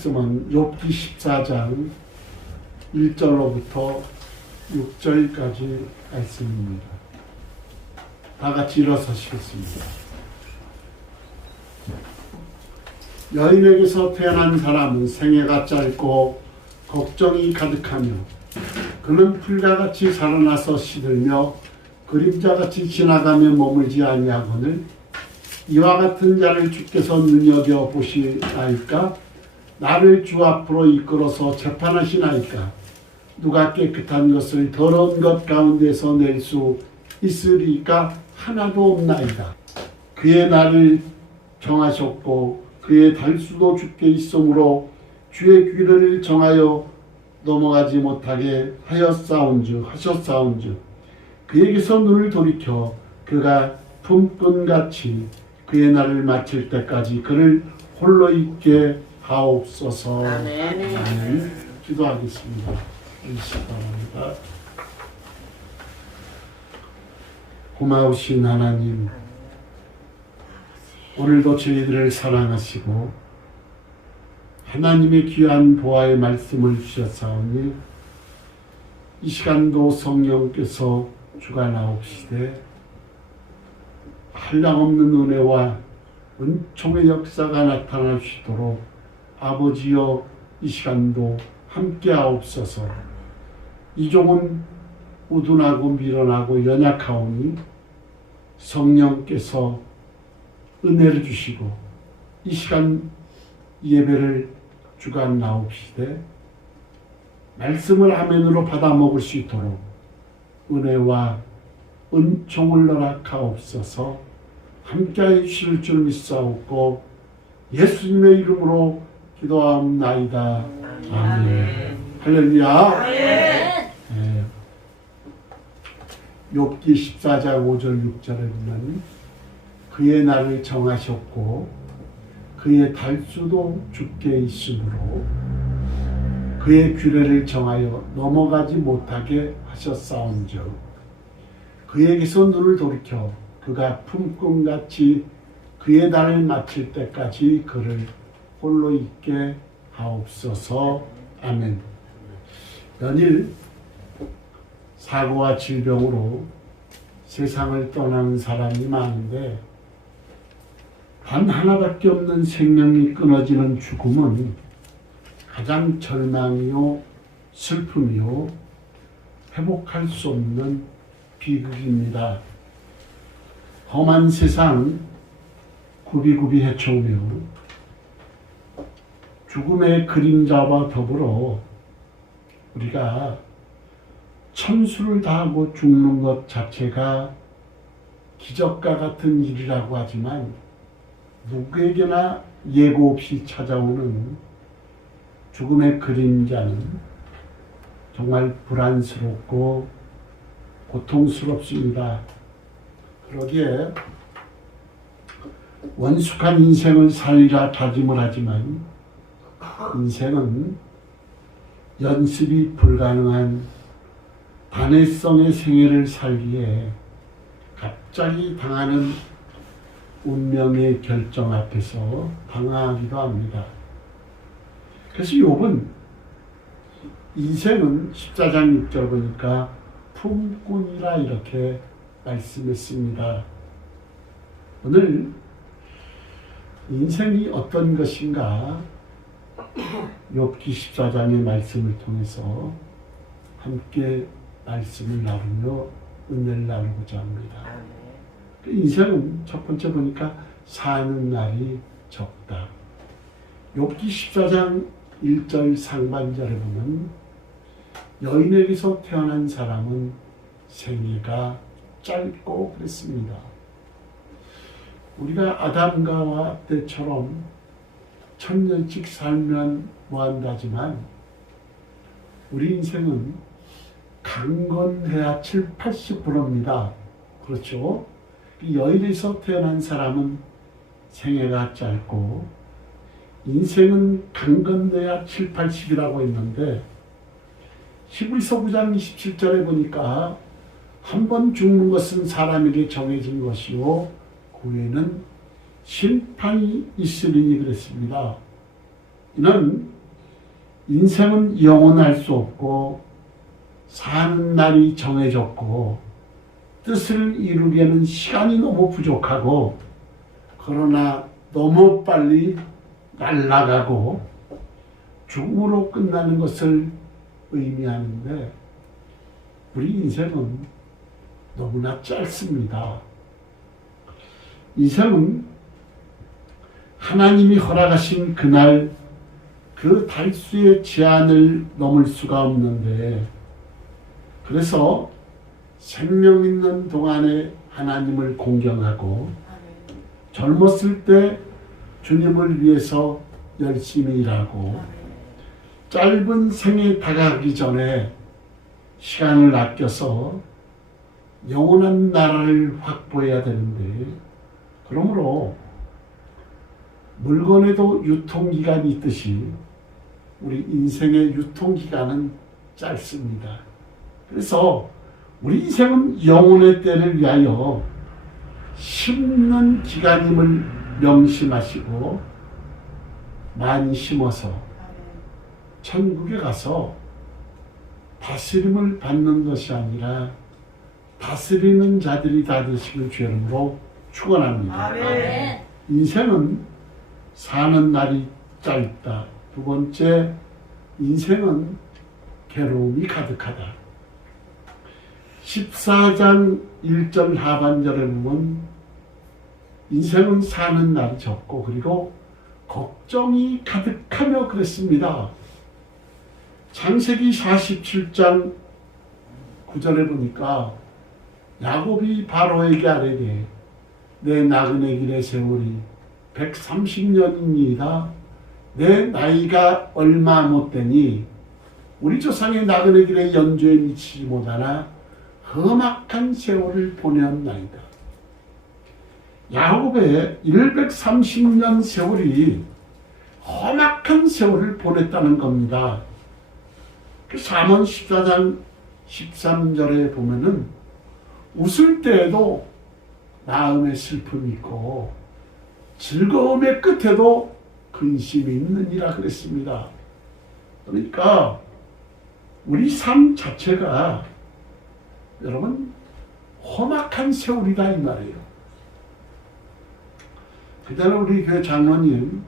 말씀은 욥기 14장 1절로부터 6절까지 말씀입니다. 다 같이 일어서시겠습니다. 여인에게서 태어난 사람은 생애가 짧고 걱정이 가득하며 그는 풀가같이 살아나서 시들며 그림자같이 지나가며 머물지 아니하거늘 이와 같은 자를 주께서 눈여겨보시나이까? 나를 주 앞으로 이끌어서 재판하시나이까? 누가 깨끗한 것을 더러운 것 가운데서 낼 수 있으리까? 하나도 없나이다. 그의 날을 정하셨고 그의 달수도 주께 있으므로 주의 규례를 정하여 넘어가지 못하게 하셨사온즉 그에게서 눈을 돌이켜 그가 품꾼같이 그의 날을 마칠 때까지 그를 홀로 있게 하옵소서. 아멘. 기도하겠습니다. 바랍니다. 고마우신 하나님, 오늘도 저희들을 사랑하시고 하나님의 귀한 보화의 말씀을 주셨사오니 이 시간도 성령께서 주관하옵시되 한량없는 은혜와 은총의 역사가 나타날 수 있도록 아버지여 이 시간도 함께하옵소서. 이종은 우둔하고 미련하고 연약하오니 성령께서 은혜를 주시고 이 시간 예배를 주관하옵시되 말씀을 아멘으로 받아 먹을 수 있도록 은혜와 은총을 허락하옵소서. 함께해 주실 줄 믿사옵고 예수님의 이름으로 기도하옵나이다. 아멘. 할렐루야. 네. 욥기 14장 5절 6절에 보면 그의 날을 정하셨고 그의 달수도 주께 있으므로 그의 규례를 정하여 넘어가지 못하게 하셨사온즉 그에게서 눈을 돌이켜 그가 품꾼같이 그의 날을 마칠 때까지 그를 홀로 있게 하옵소서. 아멘. 연일 사고와 질병으로 세상을 떠나는 사람이 많은데 단 하나밖에 없는 생명이 끊어지는 죽음은 가장 절망이요 슬픔이요 회복할 수 없는 비극입니다. 험한 세상 굽이굽이 헤쳐오며 죽음의 그림자와 더불어 우리가 천수를 다하고 죽는 것 자체가 기적과 같은 일이라고 하지만 누구에게나 예고 없이 찾아오는 죽음의 그림자는 정말 불안스럽고 고통스럽습니다. 그러기에 원숙한 인생을 살리라 다짐을 하지만 인생은 연습이 불가능한 단회성의 생애를 살기에 갑자기 당하는 운명의 결정 앞에서 당황하기도 합니다. 그래서 욥은 인생은 14장 6절 보니까 품꾼이라 이렇게 말씀했습니다. 오늘 인생이 어떤 것인가 욥기 14장의 말씀을 통해서 함께 말씀을 나누며 은혜를 나누고자 합니다. 인생은 첫 번째 보니까 사는 날이 적다. 욥기 14장 1절 상반절에 보면 여인에게서 태어난 사람은 생애가 짧고 그랬습니다. 우리가 아담과 하와 때처럼 1000년씩 살면 뭐한다지만 우리 인생은 강건해야 7, 80%입니다. 그렇죠? 여인에서 태어난 사람은 생애가 짧고 인생은 강건해야 7, 80이라고 했는데 히브리서 9장 27절에 보니까 한 번 죽는 것은 사람에게 정해진 것이요 그 후에는 심판이 있으리니 그랬습니다. 이는 인생은 영원할 수 없고 사는 날이 정해졌고 뜻을 이루기에는 시간이 너무 부족하고 그러나 너무 빨리 날아가고 죽음으로 끝나는 것을 의미하는데 우리 인생은 너무나 짧습니다. 인생은 하나님이 허락하신 그날 그 달수의 제한을 넘을 수가 없는데 그래서 생명 있는 동안에 하나님을 공경하고 젊었을 때 주님을 위해서 열심히 일하고 짧은 생에 다가가기 전에 시간을 아껴서 영원한 나라를 확보해야 되는데 그러므로 물건에도 유통기간이 있듯이 우리 인생의 유통기간은 짧습니다. 그래서 우리 인생은 영혼의 때를 위하여 심는 기간임을 명심하시고 많이 심어서 천국에 가서 다스림을 받는 것이 아니라 다스리는 자들이 다 되시길 주의 이름으로 축원합니다. 아멘. 인생은 사는 날이 짧다. 두 번째, 인생은 괴로움이 가득하다. 14장 1절 하반절에 보면 인생은 사는 날이 적고 그리고 걱정이 가득하며 그랬습니다. 창세기 47장 9절에 보니까 야곱이 바로에게 아뢰되 내 나그네 길의 세월이 130년이니이다. 내 나이가 얼마 못되니 우리 조상의 나그네 길의 연주에 미치지 못하나 험악한 세월을 보내었나이다. 야곱의 130년 세월이 험악한 세월을 보냈다는 겁니다. 그 잠언 14장 13절에 보면은 웃을 때에도 마음의 슬픔이 있고 즐거움의 끝에도 근심이 있느니라 그랬습니다. 그러니까 우리 삶 자체가 여러분 험악한 세월이다 이 말이에요. 그전에 우리 교회 장로님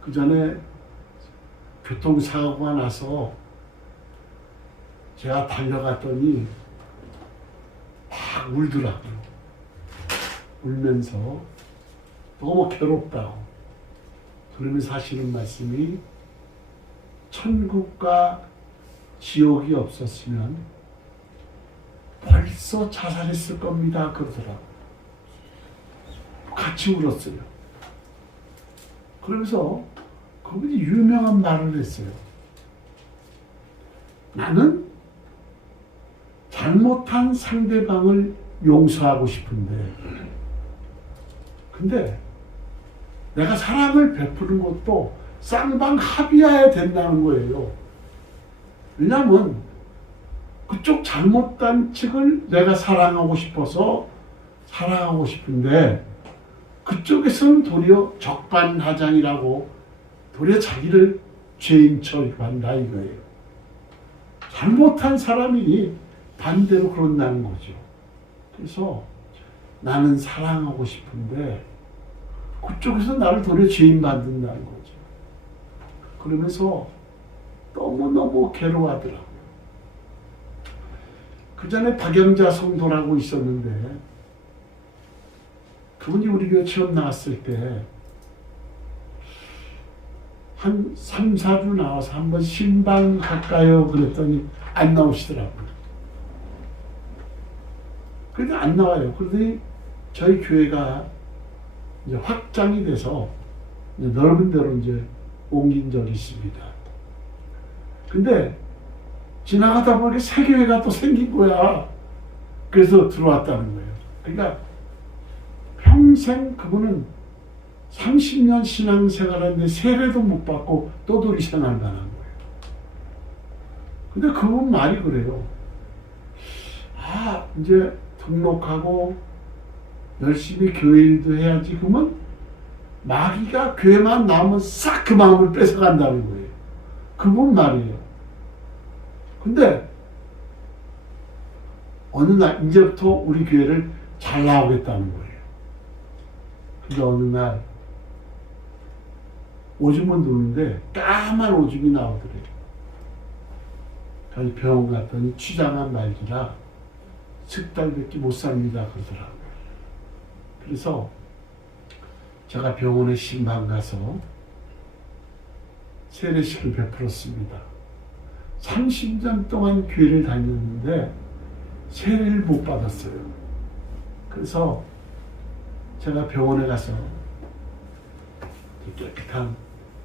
그 전에 교통사고가 나서 제가 달려갔더니 막 울더라고요. 울면서 너무 괴롭다고. 그러면서 하시는 말씀이 천국과 지옥이 없었으면 벌써 자살했을 겁니다. 그러더라고요. 같이 울었어요. 그러면서 그분이 유명한 말을 했어요. 나는 잘못한 상대방을 용서하고 싶은데 근데 내가 사랑을 베푸는 것도 쌍방합의해야 된다는 거예요. 왜냐하면 그쪽 잘못한 측을 내가 사랑하고 싶어서 사랑하고 싶은데 그쪽에서는 도리어 적반하장이라고 도리어 자기를 죄인 취급한다 이거예요. 잘못한 사람이 반대로 그런다는 거죠. 그래서 나는 사랑하고 싶은데 그쪽에서 나를 도리어 죄인 만든다는 거죠. 그러면서 너무너무 괴로워하더라고요. 그 전에 박영자 성도라고 있었는데 그분이 우리 교회 처음 나왔을 때 한 3, 4주 나와서 한번 신방 갈까요? 그랬더니 안 나오시더라고요. 그런데 안 나와요. 그러더니 저희 교회가 이제 확장이 돼서 이제 넓은 데로 이제 옮긴 적이 있습니다. 근데 지나가다 보니까 새 교회가 또 생긴 거야. 그래서 들어왔다는 거예요. 그러니까 평생 그분은 30년 신앙생활하는데 세례도 못 받고 떠돌이 생활만 한 거예요. 근데 그분 말이 그래요. 아, 이제 등록하고 열심히 교회 일도 해야지. 그러면 마귀가 교회만 나오면 싹 그 마음을 뺏어간다는 거예요. 그분 말이에요. 근데 어느 날 이제부터 우리 교회를 잘 나오겠다는 거예요. 근데 어느 날 오줌을 누는데 까만 오줌이 나오더래요. 그래서 병원 갔더니 취장한 말기라 석 달밖에 못 삽니다 그러더라고요. 그래서 제가 병원에 신방 가서 세례식을 베풀었습니다. 30년 동안 교회를 다녔는데 세례를 못 받았어요. 그래서 제가 병원에 가서 깨끗한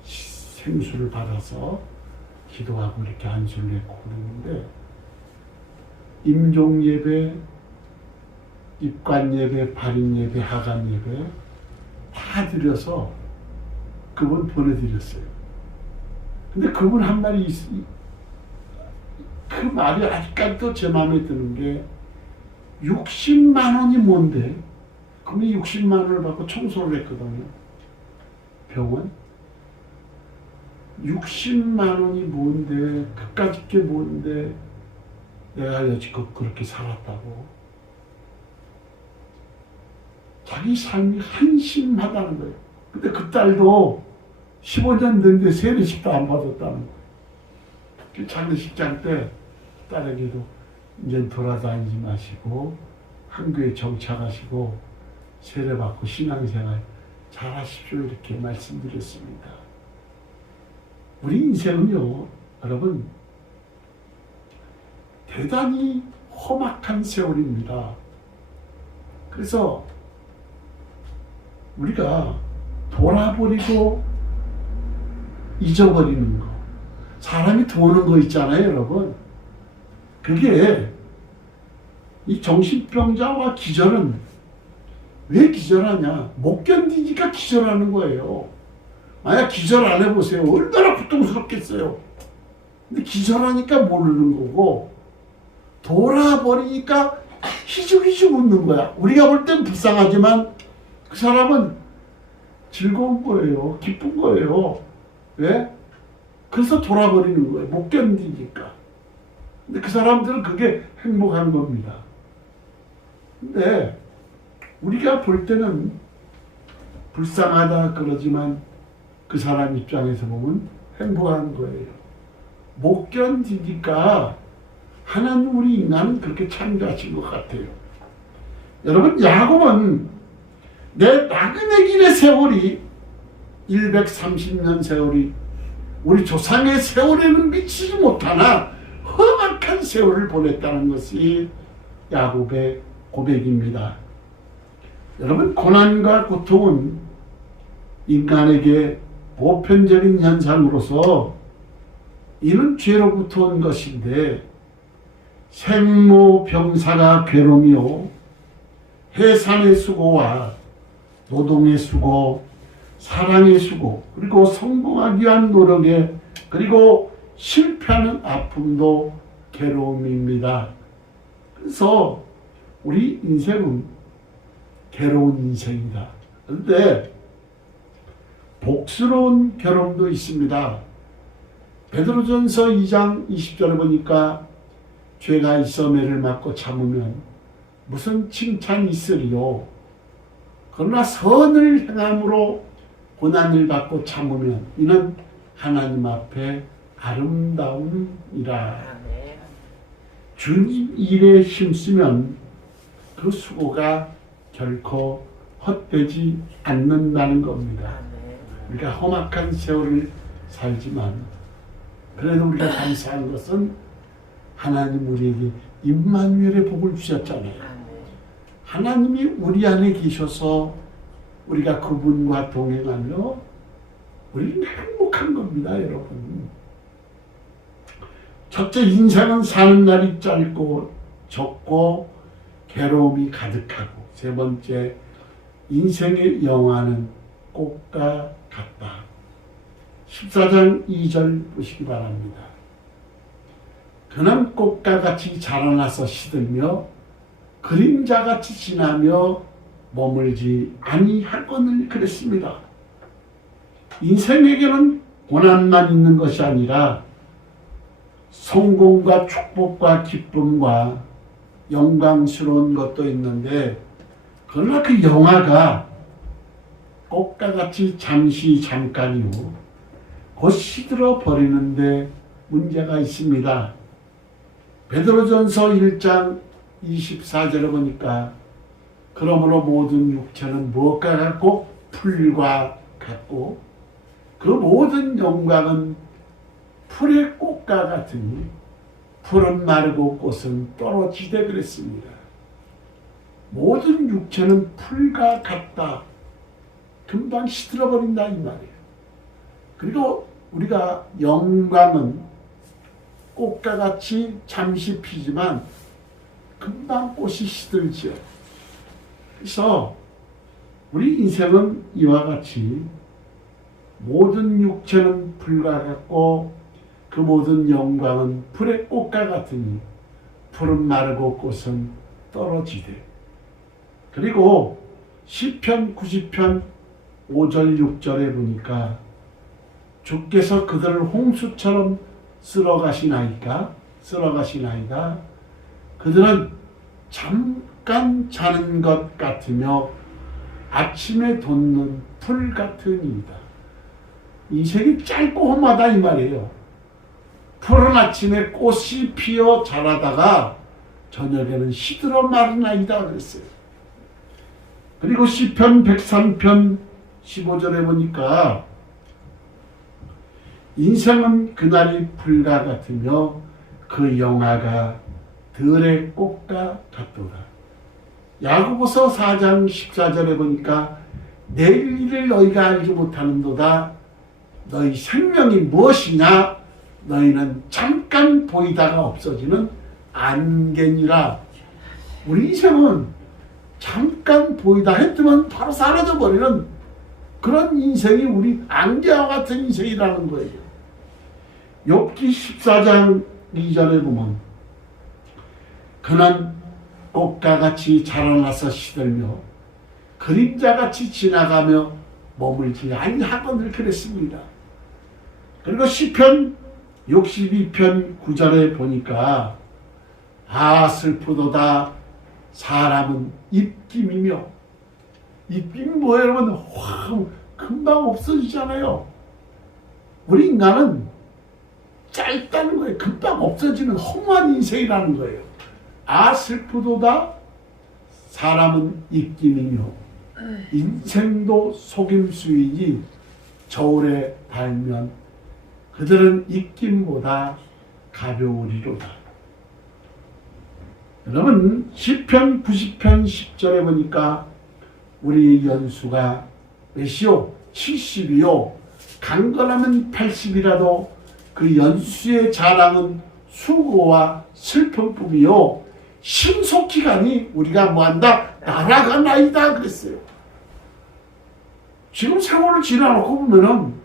생수를 받아서 기도하고 이렇게 안수를 했고 그러는데 임종예배, 입관예배, 발인예배, 하간예배 다 드려서 그분 보내드렸어요. 근데 그분 한 말이 그 말이 아직까지도 제 마음에 드는 게 60만 원이 뭔데? 그러면 60만 원을 받고 청소를 했거든요. 병원. 60만 원이 뭔데? 그까짓 게 뭔데? 내가 여지껏 그렇게 살았다고. 자기 삶이 한심하다는 거예요. 근데 그 딸도 15년 됐는데 세례식도 안 받았다는 거예요. 장례식장 때 딸에게도 이제 돌아다니지 마시고 한교에 정착하시고 세례받고 신앙생활 잘하십시오 이렇게 말씀드렸습니다. 우리 인생은요 여러분 대단히 험악한 세월입니다. 그래서 우리가 돌아버리고 잊어버리는 거, 사람이 도는 거 있잖아요 여러분. 그게 이 정신병자와 기절은 왜 기절하냐? 못 견디니까 기절하는 거예요. 만약 기절 안 해보세요. 얼마나 고통스럽겠어요. 근데 기절하니까 모르는 거고 돌아버리니까 희죽희죽 웃는 거야. 우리가 볼 땐 불쌍하지만 그 사람은 즐거운 거예요. 기쁜 거예요. 왜? 그래서 돌아버리는 거예요. 못 견디니까. 근데 그 사람들은 그게 행복한 겁니다. 근데 우리가 볼 때는 불쌍하다 그러지만 그 사람 입장에서 보면 행복한 거예요. 못 견디니까 하나님 우리 인간은 그렇게 창조하신 것 같아요. 여러분 야곱은 내 나그네 길의 세월이 130년 세월이 우리 조상의 세월에는 미치지 못하나 험악한 세월을 보냈다는 것이 야곱의 고백입니다. 여러분 고난과 고통은 인간에게 보편적인 현상으로서 이는 죄로부터 온 것인데 생로병사가 괴로우며 해산의 수고와 노동의 수고, 사랑의 수고, 그리고 성공하기 위한 노력에 그리고 실패하는 아픔도 괴로움입니다. 그래서 우리 인생은 괴로운 인생이다. 그런데 복스러운 괴로움도 있습니다. 베드로전서 2장 20절에 보니까 죄가 있어 매를 맞고 참으면 무슨 칭찬이 있으리요. 그러나 선을 행함으로 고난을 받고 참으면 이는 하나님 앞에 아름다움이라. 주님 일에 힘쓰면 그 수고가 결코 헛되지 않는다는 겁니다. 우리가 험악한 세월을 살지만 그래도 우리가 감사한 것은 하나님 우리에게 임마누엘의 복을 주셨잖아요. 하나님이 우리 안에 계셔서 우리가 그분과 동행하며 우리는 행복한 겁니다, 여러분. 첫째, 인생은 사는 날이 짧고 적고 괴로움이 가득하고, 세 번째, 인생의 영화는 꽃과 같다. 14장 2절 보시기 바랍니다. 그는 꽃과 같이 자라나서 시들며 그림자같이 지나며 머물지 아니하거늘 그랬습니다. 인생에게는 고난만 있는 것이 아니라 성공과 축복과 기쁨과 영광스러운 것도 있는데, 그러나 그 영화가 꽃과 같이 잠시 잠깐이요 곧 시들어 버리는데 문제가 있습니다. 베드로전서 1장 24절에 보니까 그러므로 모든 육체는 무엇과 같고 풀과 같고 그 모든 영광은 풀의 꽃과 같으니 풀은 마르고 꽃은 떨어지되 그랬습니다. 모든 육체는 풀과 같다. 금방 시들어버린다 이 말이에요. 그리고 우리가 영광은 꽃과 같이 잠시 피지만 금방 꽃이 시들지요. 그래서 우리 인생은 이와 같이 모든 육체는 풀과 같고 그 모든 영광은 풀의 꽃과 같으니 풀은 마르고 꽃은 떨어지되. 그리고 시편 90편 5절 6절에 보니까 주께서 그들을 홍수처럼 쓸어가시나이다. 그들은 잠깐 자는 것 같으며 아침에 돋는 풀 같으니이다. 인생이 짧고 험하다 이 말이에요. 푸른 아침에 꽃이 피어 자라다가 저녁에는 시들어 마르나이다 그랬어요. 그리고 시편 103편 15절에 보니까 인생은 그날이 풀과 같으며 그 영화가 들의 꽃과 같도다. 야고보서 4장 14절에 보니까 내일 일을 너희가 알지 못하는도다. 너희 생명이 무엇이냐? 너희는 잠깐 보이다가 없어지는 안개니라. 우리 인생은 잠깐 보이다 했더만 바로 사라져버리는 그런 인생이 우리 안개와 같은 인생이라는 거예요. 욥기 14장 2절에 보면 그는 꽃과 같이 자라나서 시들며 그림자같이 지나가며 머물지 아니하거늘 그랬습니다. 그리고 시편 62편 9절에 보니까 슬프도다 사람은 입김이며. 입김이 뭐예요 여러분? 금방 없어지잖아요. 우리 인간은 짧다는 거예요. 금방 없어지는 험한 인생이라는 거예요. 슬프도다 사람은 입김이며 인생도 속임수이니 저울에 달면 그들은 입김보다 가벼우리로다. 여러분 시편 90편 10절에 보니까 우리 연수가 몇이요? 70이요. 강건하면 80이라도 그 연수의 자랑은 수고와 슬픔뿐이요 신속히 가니 우리가 뭐한다? 날아가나이다 그랬어요. 지금 세월을 지나놓고 보면은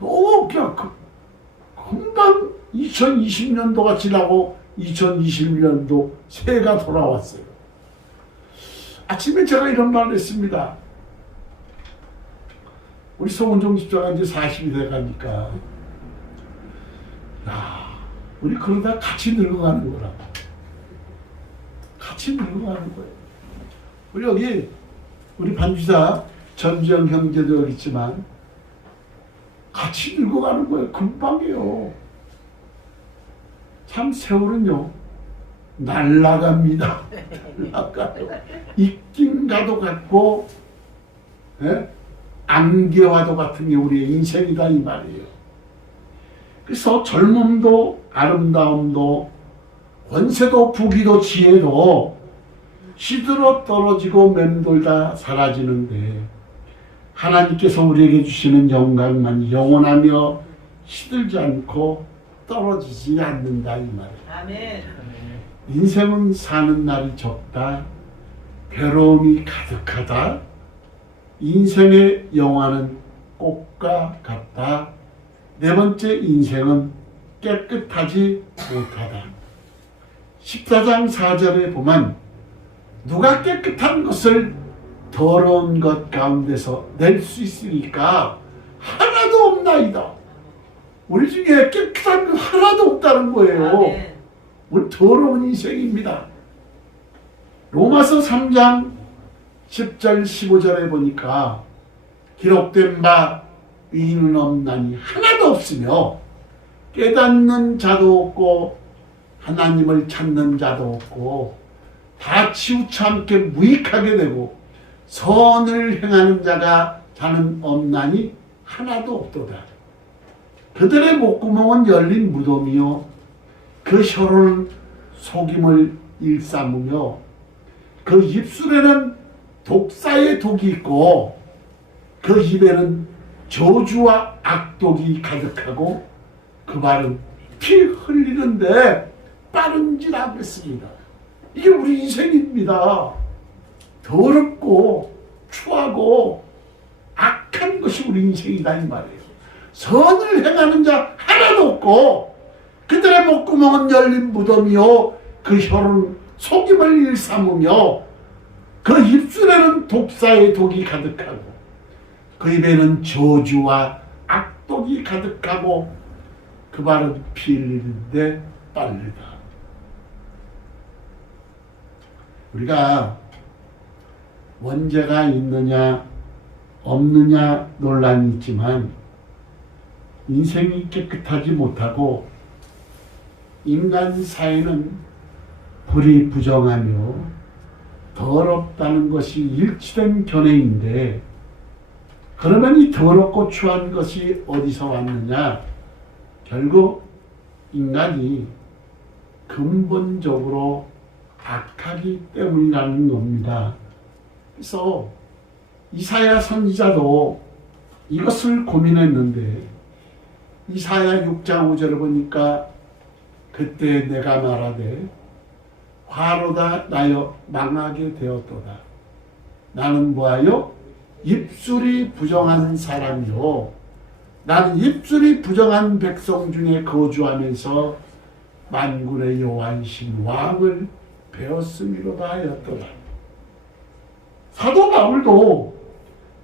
너무 그냥 금방 2020년도가 지나고 2021년도 새해가 돌아왔어요. 아침에 제가 이런 말을 했습니다. 우리 송은종 집사가 이제 40이 돼가니까 우리 그러다 같이 늙어가는 거라고. 같이 늙어가는 거예요. 우리 여기 우리 반주사 전지영 형제도 여기 있지만 같이 늙어가는 거예요. 금방이에요. 참 세월은요 날아갑니다. 날아가요. 입김과도 같고 안개와도 같은 게 우리의 인생이다 이 말이에요. 그래서 젊음도 아름다움도 권세도 부귀도 지혜도 시들어 떨어지고 맴돌다 사라지는데 하나님께서 우리에게 주시는 영광만 영원하며 시들지 않고 떨어지지 않는다 이 말이에요. 아멘. 인생은 사는 날이 적다. 괴로움이 가득하다. 인생의 영화는 꽃과 같다. 네 번째, 인생은 깨끗하지 못하다. 14장 4절에 보면 누가 깨끗한 것을 더러운 것 가운데서 낼 수 있으니까 하나도 없나이다. 우리 중에 깨끗한 것 하나도 없다는 거예요. 우리 더러운 인생입니다. 로마서 3장 10절 15절에 보니까 기록된 바 의인은 없나니 하나도 없으며 깨닫는 자도 없고 하나님을 찾는 자도 없고 다 치우쳐함께 무익하게 되고 선을 행하는 자가 자는 없나니 하나도 없도다. 그들의 목구멍은 열린 무덤이요 그 혀로는 속임을 일삼으며 그 입술에는 독사의 독이 있고 그 입에는 저주와 악독이 가득하고 그 발은 피 흘리는데 빠른지라 그랬습니다. 이게 우리 인생입니다. 더럽고 추하고 악한 것이 우리 인생이다 이 말이에요. 선을 행하는 자 하나도 없고 그들의 목구멍은 열린 무덤이요 그 혀로는 속임을 일삼으며 그 입술에는 독사의 독이 가득하고 그 입에는 저주와 악독이 가득하고 그 발은 피 흘리는데 빠르다. 우리가 원죄가 있느냐 없느냐 논란이 있지만 인생이 깨끗하지 못하고 인간 사회는 불이 부정하며 더럽다는 것이 일치된 견해인데 그러면 이 더럽고 추한 것이 어디서 왔느냐? 결국 인간이 근본적으로 악하기 때문이라는 겁니다. 그래서 이사야 선지자도 이것을 고민했는데 이사야 6장 5절을 보니까 그때 내가 말하되 화로다 나여 망하게 되었도다. 나는 뭐하여? 입술이 부정한 사람이요 나는 입술이 부정한 백성 중에 거주하면서 만군의 여호와이신 왕을 배웠음이로다 하였더라. 사도 바울도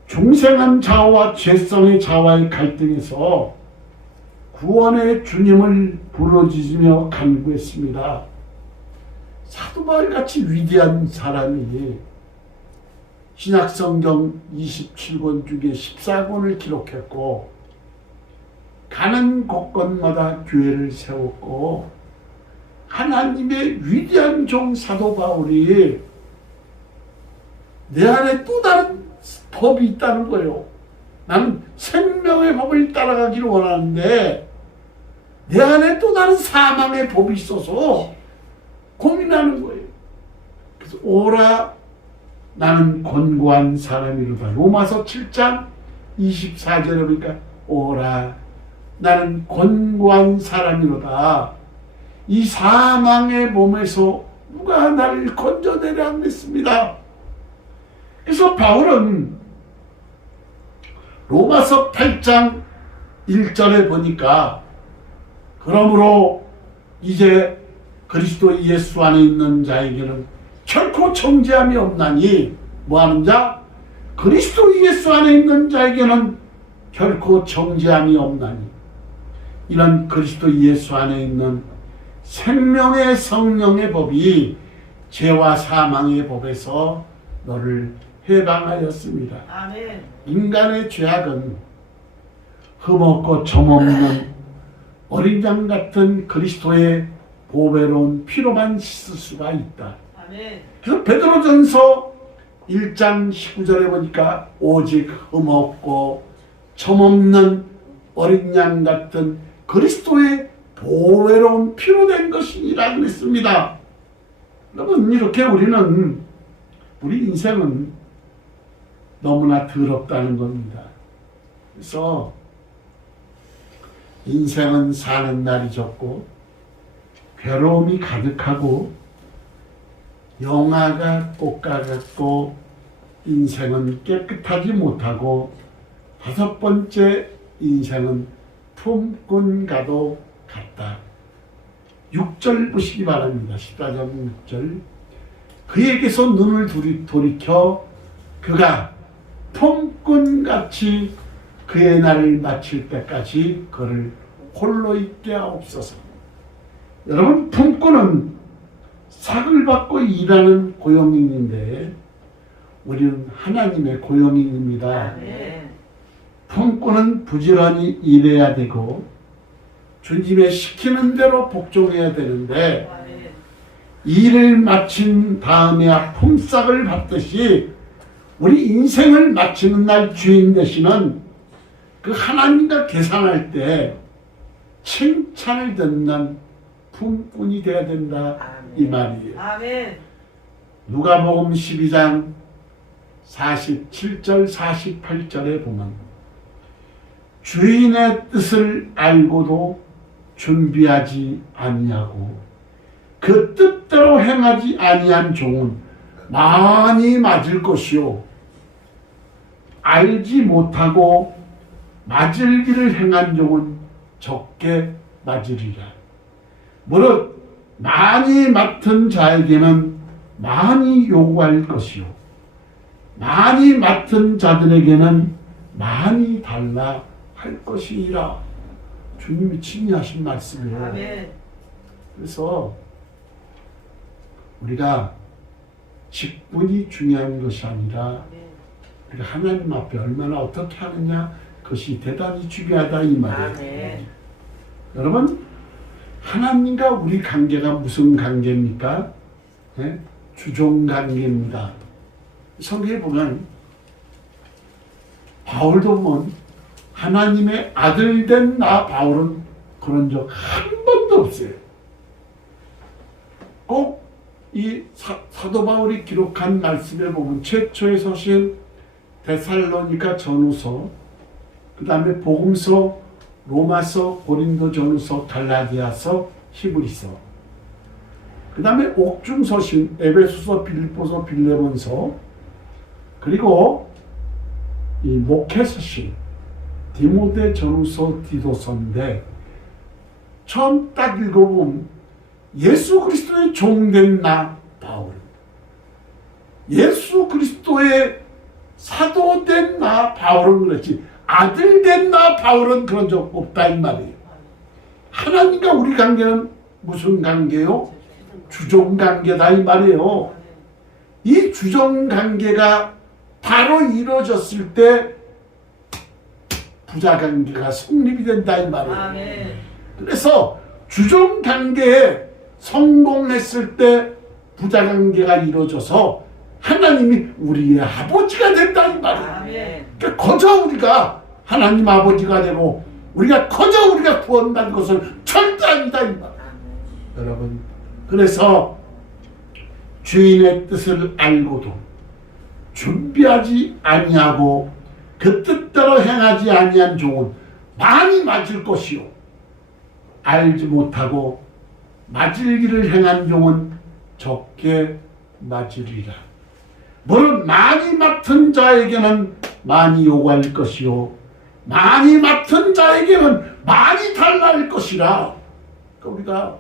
중생한 자와 죄성의 자와의 갈등에서 구원의 주님을 부르짖으며 간구했습니다. 사도 바울같이 위대한 사람이 신약성경 27권 중에 14권을 기록했고 가는 곳곳마다 교회를 세웠고 하나님의 위대한 종 사도 바울이 내 안에 또 다른 법이 있다는 거예요. 나는 생명의 법을 따라가기를 원하는데 내 안에 또 다른 사망의 법이 있어서 고민하는 거예요. 그래서 오라 나는 권고한 사람이로다. 로마서 7장 24절에 보니까 오라 나는 권고한 사람이로다. 이 사망의 몸에서 누가 나를 건져내려 하겠습니다. 그래서 바울은 로마서 8장 1절에 보니까 그러므로 이제 그리스도 예수 안에 있는 자에게는 결코 정죄함이 없나니 뭐하는 자? 그리스도 예수 안에 있는 자에게는 결코 정죄함이 없나니 이런 그리스도 예수 안에 있는 생명의 성령의 법이 죄와 사망의 법에서 너를 해방하였습니다. 아멘. 인간의 죄악은 흠없고 점없는 어린 양 같은 그리스도의 보배로운 피로만 씻을 수가 있다. 아멘. 그래서 베드로전서 1장 19절에 보니까 오직 흠없고 점없는 어린 양 같은 그리스도의 보배로운 피로 된 것이니라 그랬습니다. 여러분 이렇게 우리 인생은 너무나 더럽다는 겁니다. 그래서 인생은 사는 날이 적고 괴로움이 가득하고 영화가 꽃과 같고 인생은 깨끗하지 못하고 다섯 번째 인생은 품꾼과도 같다. 6절 보시기 바랍니다. 14장 6절 그에게서 눈을 돌이켜 그가 품꾼같이 그의 날을 마칠 때까지 그를 홀로 있게 하옵소서. 여러분, 품꾼은 삭을 받고 일하는 고용인인데 우리는 하나님의 고용인입니다. 품꾼은 부지런히 일해야 되고 주님의 시키는 대로 복종해야 되는데 일을 마친 다음에야 품삯을 받듯이 우리 인생을 마치는 날 주인 되시는 그 하나님과 계산할 때 칭찬을 듣는 품꾼이 되어야 된다. 아멘. 이 말이에요. 아멘. 누가복음 12장 47절 48절에 보면 주인의 뜻을 알고도 준비하지 아니하고 그 뜻대로 행하지 아니한 종은 많이 맞을 것이요 알지 못하고 맞을 길을 행한 종은 적게 맞으리라. 무릇 많이 맡은 자에게는 많이 요구할 것이요 많이 맡은 자들에게는 많이 달라 할 것이라. 주님이 친히 하신 말씀이에요. 아멘. 그래서 우리가 직분이 중요한 것이 아니라 우리가 하나님 앞에 얼마나 어떻게 하느냐, 그것이 대단히 중요하다 이 말이에요. 아멘. 여러분, 하나님과 우리 관계가 무슨 관계입니까? 네? 주종관계입니다. 성경에 보면 바울도 보면 하나님의 아들 된 나 바울은 그런 적 한 번도 없어요. 꼭 이 사도 바울이 기록한 말씀에 보면 최초의 서신 데살로니가 전후서, 그 다음에 복음서, 로마서, 고린도 전후서, 갈라디아서, 히브리서, 그 다음에 옥중서신 에베소서, 빌립보서, 빌레몬서, 그리고 이 목회서신 디모데 전후서, 디도서인데 처음 딱 읽어보면 예수 그리스도의 종된 나 바울, 예수 그리스도의 사도된 나 바울은 그렇지 아들된 나 바울은 그런 적 없다 이 말이에요. 하나님과 우리 관계는 무슨 관계요? 주종관계다 이 말이에요. 이 주종관계가 바로 이루어졌을 때 부자관계가 성립이 된다 이 말이에요. 아멘. 그래서 주종관계에 성공했을 때 부자관계가 이루어져서 하나님이 우리의 아버지가 된다 이 말이에요. 그러니까 거저 우리가 하나님 아버지가 되고 우리가 거저 우리가 구원받는 것은 절대 아니다 이 말이에요. 여러분, 그래서 주인의 뜻을 알고도 준비하지 아니하고 그 뜻대로 행하지 아니한 종은 많이 맞을 것이요 알지 못하고 맞을 길을 행한 종은 적게 맞으리라. 무릇 많이 맡은 자에게는 많이 요구할 것이요 많이 맡은 자에게는 많이 달라할 것이라. 그러니까 우리가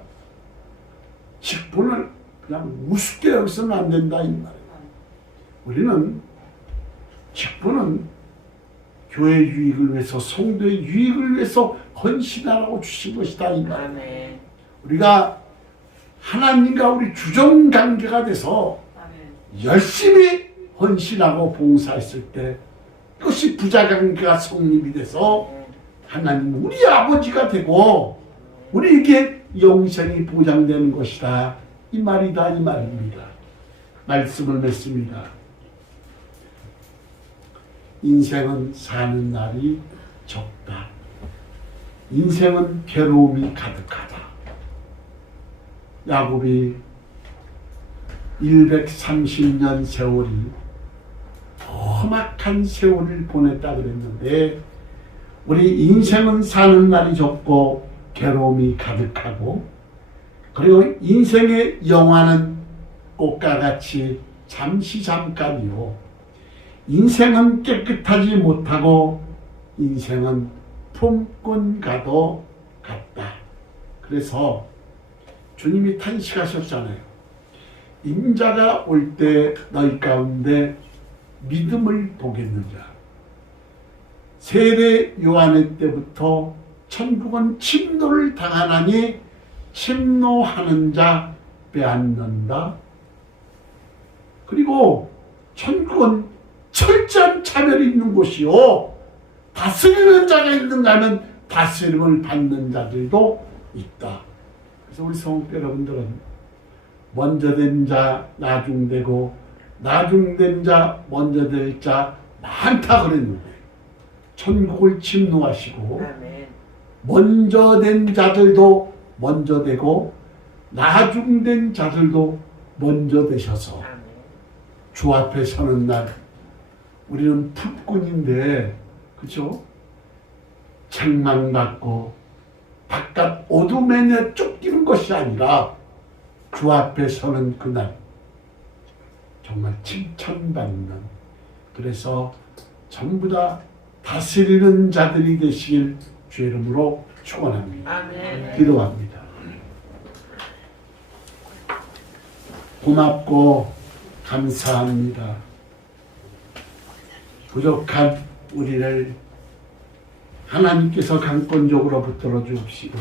직분을 그냥 우습게 여기서는 안 된다 이 말이에요. 우리는 직분은 교회 유익을 위해서, 성도의 유익을 위해서 헌신하라고 주신 것이다 이 말이에요. 우리가 하나님과 우리 주종관계가 돼서 열심히 헌신하고 봉사했을 때 그것이 부자관계가 성립이 돼서 하나님 우리 아버지가 되고 우리에게 영생이 보장되는 것이다 이 말이다 이 말입니다. 말씀을 맺습니다. 인생은 사는 날이 적다. 인생은 괴로움이 가득하다. 야곱이 130년 세월이 험악한 세월을 보냈다 그랬는데 우리 인생은 사는 날이 적고 괴로움이 가득하고 그리고 인생의 영화는 꽃과 같이 잠시 잠깐이요 인생은 깨끗하지 못하고 인생은 품꾼과도 같다. 그래서 주님이 탄식하셨잖아요. 인자가 올 때 너희 가운데 믿음을 보겠느냐. 세례 요한의 때부터 천국은 침노를 당하나니 침노하는 자 빼앗는다. 그리고 천국은 철저한 차별이 있는 곳이요, 다스리는 자가 있는가 하면 다스림을 받는 자들도 있다. 그래서 우리 성도 여러분들은 먼저 된 자 나중되고 나중된 자 먼저 될 자 많다 그랬는데, 천국을 침노하시고 먼저 된 자들도 먼저 되고 나중된 자들도 먼저 되셔서 주 앞에 서는 날, 우리는 풀꾼인데, 그렇죠? 책망받고 바깥 어둠에 내 쫓기는 것이 아니라 주 앞에 서는 그날 정말 칭찬받는, 그래서 전부 다 다스리는 자들이 되시길 주의 이름으로 축원합니다. 아멘. 기도합니다. 고맙고 감사합니다. 부족한 우리를 하나님께서 강권적으로 붙들어 주시고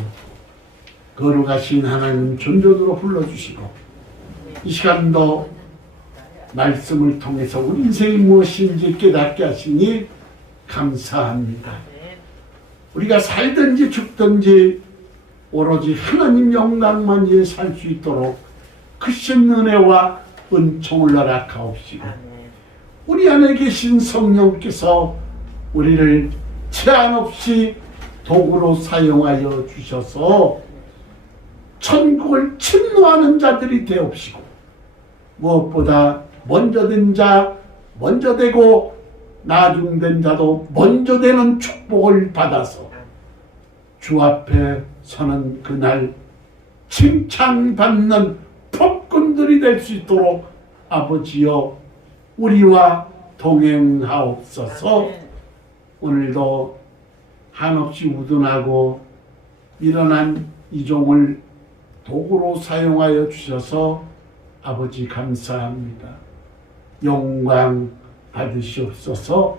거룩하신 하나님 존존으로 불러주시고 이 시간도 말씀을 통해서 우리 인생이 무엇인지 깨닫게 하시니 감사합니다. 우리가 살든지 죽든지 오로지 하나님 영광만 위해 살 수 있도록 크신 은혜와 은총을 허락하옵시고 우리 안에 계신 성령께서 우리를 제한 없이 도구로 사용하여 주셔서 천국을 침노하는 자들이 되옵시고 무엇보다 먼저 된 자 먼저 되고 나중된 자도 먼저 되는 축복을 받아서 주 앞에 서는 그날 칭찬받는 폭군들이 될 수 있도록 아버지여 우리와 동행하옵소서. 오늘도 한없이 우둔하고 일어난 이종을 도구로 사용하여 주셔서 아버지 감사합니다. 영광 받으시옵소서.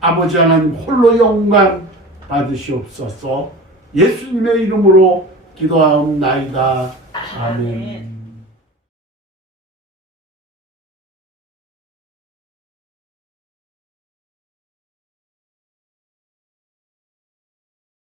아버지 하나님 홀로 영광 받으시옵소서. 예수님의 이름으로 기도하옵나이다. 아멘.